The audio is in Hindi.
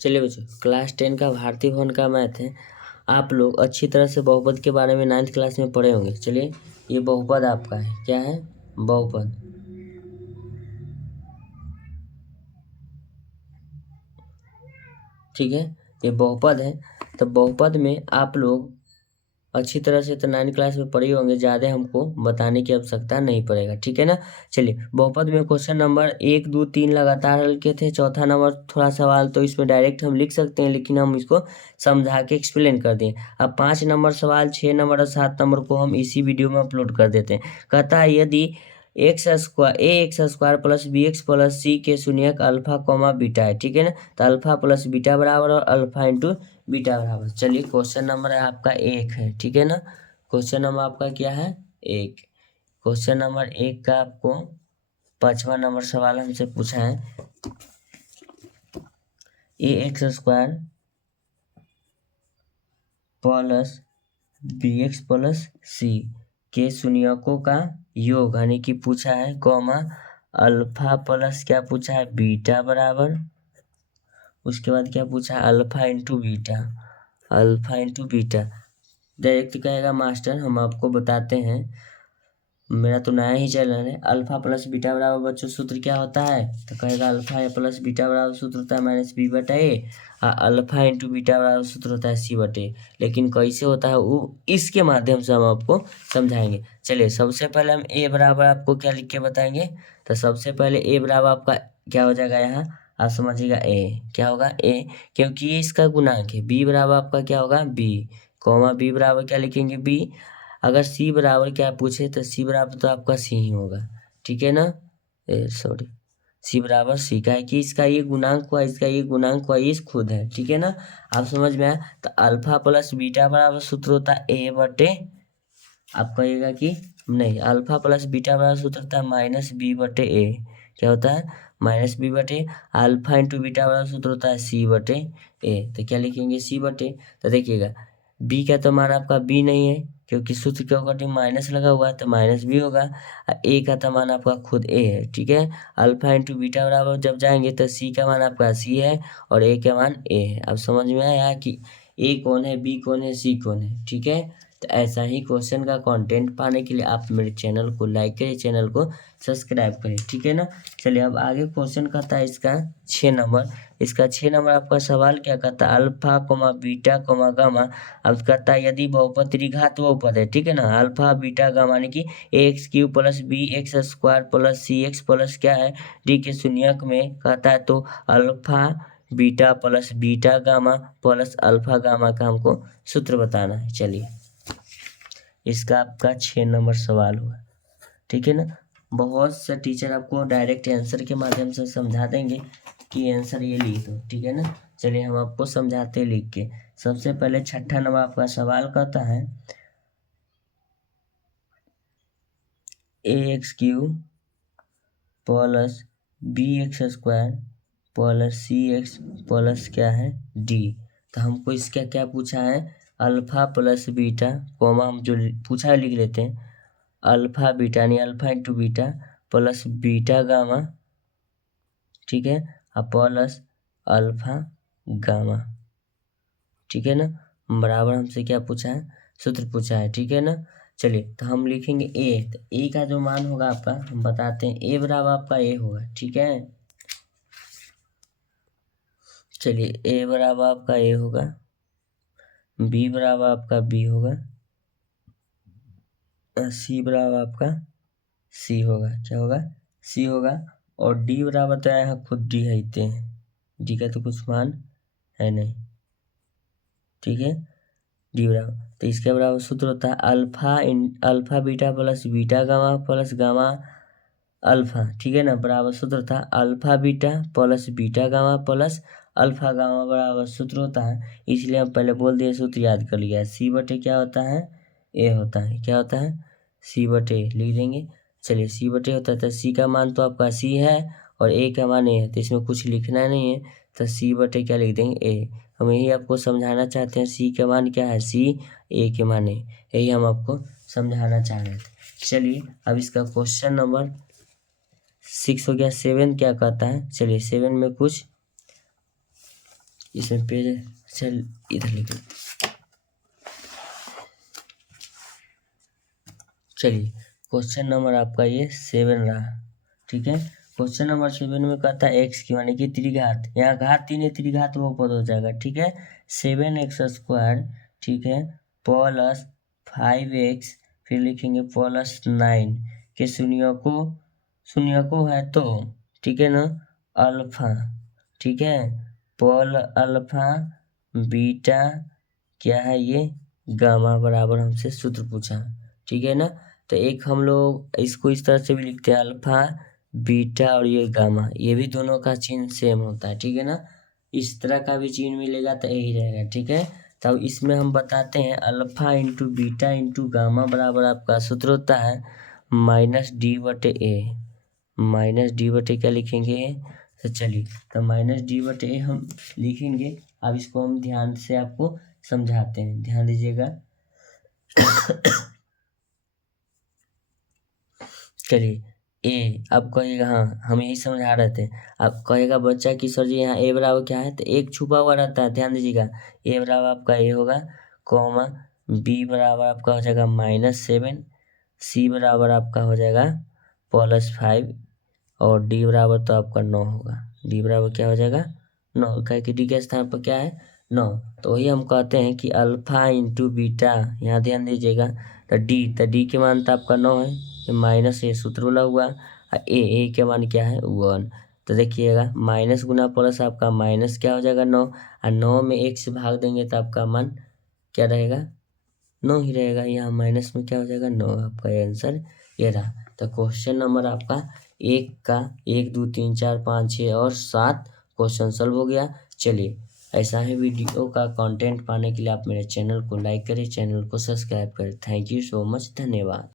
चलिए बच्चों, क्लास 10 का भारतीय भवन का मैथ है। आप लोग अच्छी तरह से बहुपद के बारे में 9th क्लास में पढ़े होंगे। चलिए, ये बहुपद आपका है। क्या है? बहुपद। ठीक है, ये बहुपद है। तो बहुपद में आप लोग अच्छी तरह से तो 9th क्लास में पढ़े होंगे, ज़्यादा हमको बताने की आवश्यकता नहीं पड़ेगा। ठीक है ना। चलिए, बहुपद में क्वेश्चन नंबर 1, 2, 3 लगातार हल किए थे। चौथा नंबर थोड़ा सवाल तो इसमें डायरेक्ट हम लिख सकते हैं, लेकिन हम इसको समझा के एक्सप्लेन कर दें। अब 5 नंबर सवाल, 6 नंबर और 7 नंबर को हम इसी वीडियो में अपलोड कर देते हैं। कहता है यदि x square plus b x plus c के शून्यक अल्फा कॉमा बीटा है। ठीक है ना। तो अल्फा प्लस बीटा बराबर और अल्फा इंटू बीटा बराबर। चलिए, क्वेश्चन नंबर है आपका 1 है। ठीक है ना। क्वेश्चन नंबर आपका क्या है? 1। क्वेश्चन नंबर 1 का आपको 5वां नंबर सवाल हमसे पूछा है। A x square plus b x plus c के शून्यकों का योग, यानी कि पूछा है कॉमा अल्फा प्लस क्या पूछा है? बीटा बराबर। उसके बाद क्या पूछा है? Alpha into beta. Alpha into beta direct कहेगा मास्टर, हम आपको बताते हैं, मेरा तो नया ही चैनल है। अल्फा प्लस बीटा बराबर बच्चों सूत्र क्या होता है? तो कहेगा अल्फा प्लस बीटा बराबर सूत्र होता है माइनस बी बटा ए, और अल्फा इंटू बीटा बराबर सूत्र होता है सी बटे। लेकिन कैसे होता है वो इसके माध्यम से हम आपको समझाएंगे। चलिए, सबसे पहले हम ए बराबर आपको क्या लिख के बताएंगे। तो सबसे पहले ए बराबर आपका क्या हो जाएगा? यहाँ आप समझिएगा, ए क्या होगा? ए, क्योंकि ये इसका गुणांक है। बी बराबर आपका क्या होगा? बी, कॉमा बी बराबर क्या लिखेंगे? बी। अगर सी बराबर क्या पूछे तो सी बराबर तो आपका सी ही होगा। ठीक है ना। सॉरी, सी बराबर सी का है कि इसका ये गुणांक हुआ, इसका ये गुणांक हुआ, ये खुद है। ठीक है ना। आप समझ में आया। तो अल्फा प्लस बीटा बराबर सूत्र होता है ए बटे, आप कहिएगा कि नहीं, अल्फा प्लस बीटा बराबर सूत्र होता है माइनस बी बटे ए। क्या होता है? माइनस बी बटे। अल्फा इंटू बीटा बराबर सूत्र होता है सी बटे ए। तो क्या लिखेंगे? सी बटे। तो देखिएगा, बी का तो मान आपका बी नहीं है, क्योंकि सूत्र के ऊपर माइनस लगा हुआ है तो माइनस बी होगा। ए का तो मान आपका खुद ए है। ठीक है। अल्फा इंटू बीटा बराबर जब जाएंगे तो सी का मान आपका सी है और ए का मान ए है। अब समझ में आया कि ए कौन है, बी कौन है, सी कौन है। ठीक है। तो ऐसा ही क्वेश्चन का कंटेंट पाने के लिए आप मेरे चैनल को लाइक करिए, चैनल को सब्सक्राइब करिए। ठीक है ना। चलिए, अब आगे क्वेश्चन कहता है इसका 6 नंबर। इसका 6 नंबर आपका सवाल क्या कहता है? Alpha comma beta comma gamma. अब कहता है यदि बहुपद त्रिघात बहुपद है। ठीक है ना। अल्फा बीटा गामा यानी कि a x cube plus b x square plus c x plus क्या है डी के शून्यक में कहता है, तो alpha beta plus beta gamma plus alpha gamma का हमको सूत्र बताना है। चलिए, इसका आपका 6 नंबर सवाल हुआ। ठीक है ना। बहुत से टीचर आपको डायरेक्ट आंसर के माध्यम से समझा देंगे कि आंसर ये लिख दो। ठीक है ना। चलिए, हम आपको समझाते लिख के। सबसे पहले 6ठा नंबर आपका सवाल कहता है a x cube plus b x square plus c x plus क्या है डी। तो हमको इसका क्या पूछा है? अल्फा प्लस बीटा कोमा, हम जो पूछा है लिख लेते हैं, अल्फा बीटा यानी alpha into beta plus beta gamma. ठीक है। अब प्लस अल्फा गामा। ठीक है ना। बराबर हमसे क्या पूछा है? सूत्र पूछा है। ठीक है ना। चलिए, तो हम लिखेंगे ए। तो ए का जो मान होगा आपका, हम बताते हैं, ए बराबर आपका ए होगा। ठीक है। चलिए, ए बराबर आपका ए होगा, बी बराबर आपका बी होगा, सी बराबर आपका सी होगा। क्या होगा? सी होगा। और डी बराबर तो यहाँ खुद डी है, इतने हैं, डी का तो कुछ मान है नहीं। ठीक है। डी बराबर, तो इसके बराबर सूत्र होता है alpha beta plus beta gamma plus gamma alpha. ठीक है ना। बराबर सूत्र था alpha beta plus beta gamma plus alpha gamma बराबर सूत्र होता है। इसलिए हम पहले बोल दिए, सूत्र याद कर लिया। सी बटे क्या होता है? ए होता है। क्या होता है? सी बटे लिख देंगे। चलिए, सी बटे होता है तो सी का मान तो आपका सी है और ए का मान ए है, तो इसमें कुछ लिखना नहीं है। तो सी बटे क्या लिख देंगे? ए। हम यही आपको समझाना चाहते हैं, सी का मान क्या है? सी, ए के मान ए। यही हम आपको समझाना चाह रहे थे। चलिए, अब इसका क्वेश्चन नंबर 6 हो गया। 7 क्या कहता है? चलिए, 7 में कुछ इसमें पेज चल इधर लिख, चलिए क्वेश्चन नंबर आपका ये 7 रहा, ठीक है। क्वेश्चन नंबर 7 में कहता है एक्स की माने कि त्रिघात, यहाँ घात 3 है, त्रिघात वो पद हो जाएगा, ठीक है। 7x², ठीक है, प्लस 5x, फिर लिखेंगे +9 के शून्यको है तो, ठीक है ना, अल्फा, ठीक है, अल्फा बीटा क्या है ये गामा बराबर हमसे सूत्र पूछा, ठीक है ना। तो एक हम लोग इसको इस तरह से भी लिखते हैं अल्फा बीटा और ये गामा, ये भी दोनों का चिन्ह सेम होता है, ठीक है ना। इस तरह का भी चिन्ह मिलेगा तो यही रहेगा, ठीक है। तब इसमें हम बताते हैं alpha into beta into gamma बराबर आपका सूत्र होता है -d/a, -d/a क्या लिखेंगे, तो चलिए तो -d/a हम लिखेंगे। अब इसको हम ध्यान से आपको समझाते हैं, ध्यान दीजिएगा। चलिए ए, अब कहेगा, हाँ हम यही समझा रहे थे। अब कहेगा बच्चा कि सर जी यहाँ ए बराबर क्या है, तो एक छुपा हुआ रहता है, ध्यान दीजिएगा। ए बराबर आपका ए होगा, कॉमा बी बराबर आपका हो जाएगा -7, सी बराबर आपका हो जाएगा +5 और डी बराबर तो आपका 9 होगा। डी बराबर क्या हो जाएगा 9, कहे कि डी के स्थान पर क्या है 9। तो वही हम कहते हैं कि अल्फा इंटू बीटा, यहाँ ध्यान दीजिएगा, तो डी के मान तो आपका 9 है, -a सूत्र बोला हुआ, ए के मान क्या है 1। तो देखिएगा माइनस गुना प्लस आपका माइनस क्या हो जाएगा 9, और 9 में 1 से भाग देंगे तो आपका मान क्या रहेगा 9 ही रहेगा। यहाँ माइनस में क्या हो जाएगा 9, आपका आंसर ये रहा। तो क्वेश्चन नंबर आपका 1 का 1 2 3 4 5 6 और 7 क्वेश्चन सॉल्व हो गया। चलिए ऐसा ही वीडियो का कंटेंट पाने के लिए आप मेरे चैनल को लाइक करें, चैनल को सब्सक्राइब करें। थैंक यू सो मच, धन्यवाद।